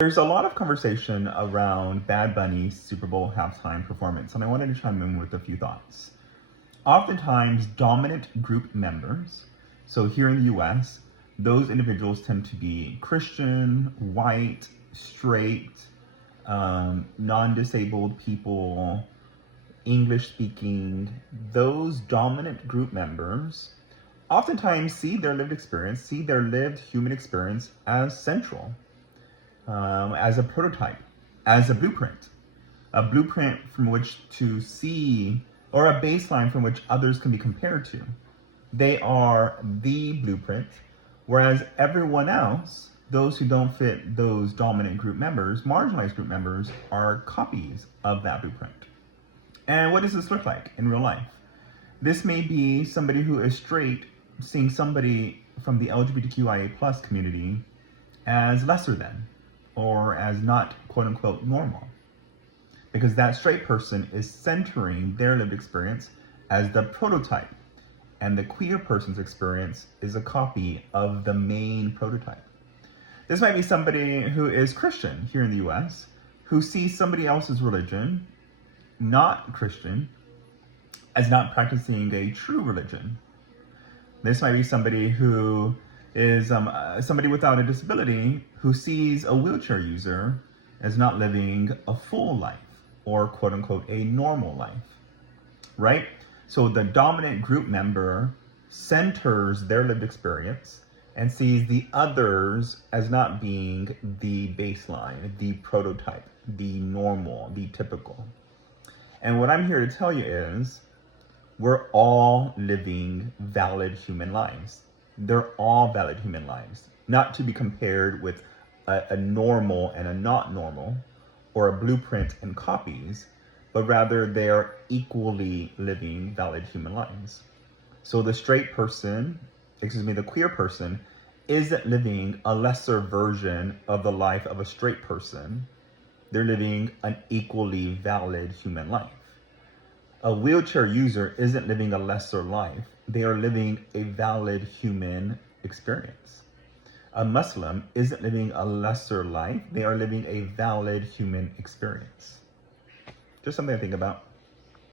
There's a lot of conversation around Bad Bunny's Super Bowl halftime performance, and I wanted to chime in with a few thoughts. Oftentimes, dominant group members, so here in the US, those individuals tend to be Christian, white, straight, non disabled people, English speaking. Those dominant group members oftentimes see their lived experience, see their lived human experience as central, as a prototype, as a blueprint from which to see, or a baseline from which others can be compared to. They are the blueprint, whereas everyone else, those who don't fit those dominant group members, marginalized group members, are copies of that blueprint. And what does this look like in real life? This may be somebody who is straight seeing somebody from the LGBTQIA plus community as lesser than, or as not quote unquote normal. Because that straight person is centering their lived experience as the prototype, and the queer person's experience is a copy of the main prototype. This might be somebody who is Christian here in the US, who sees somebody else's religion, not Christian, as not practicing a true religion. This might be somebody who is somebody without a disability who sees a wheelchair user as not living a full life, or quote unquote a normal life, right? So the dominant group member centers their lived experience and sees the others as not being the baseline, the prototype, the normal, the typical. And what I'm here to tell you is, we're all living valid human lives. They're all valid human lives, not to be compared with a normal and a not normal, or a blueprint and copies, but rather they are equally living valid human lives. So the queer person isn't living a lesser version of the life of a straight person. They're living an equally valid human life. A wheelchair user isn't living a lesser life. They are living a valid human experience. A Muslim isn't living a lesser life. They are living a valid human experience. Just something to think about.